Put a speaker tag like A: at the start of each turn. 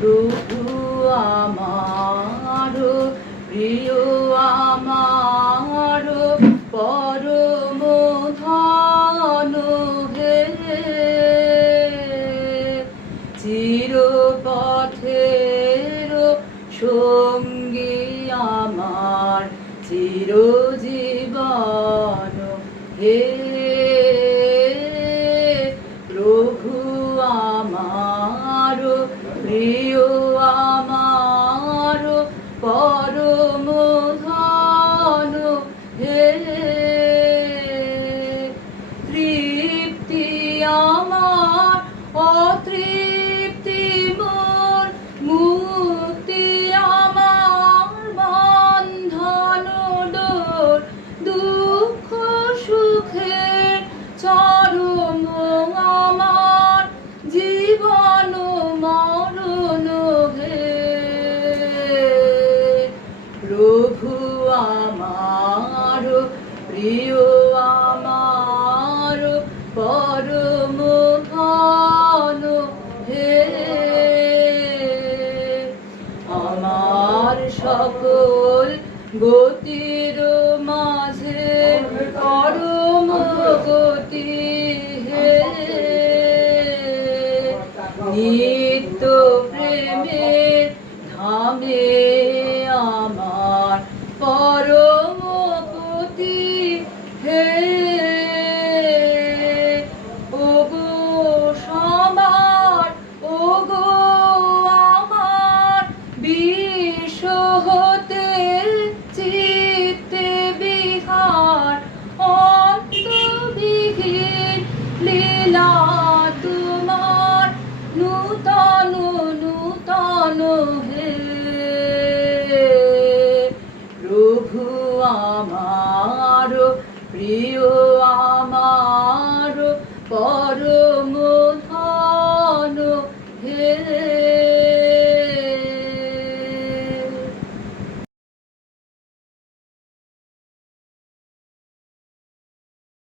A: প্রভু আমার প্রিয় আমার পরম হে। চিরপথের সঙ্গী আমার চিরজীবন হে। পরম ধন হে তৃপ্তি আমার, অতৃপ্তি মোর, মুক্তি আমার, বন্ধন ডোর দুঃখ সুখের চরম আমার, জীবন মরণ প্রিয় আমার আমার সকল গতির আমার প্রিয় আমার পরম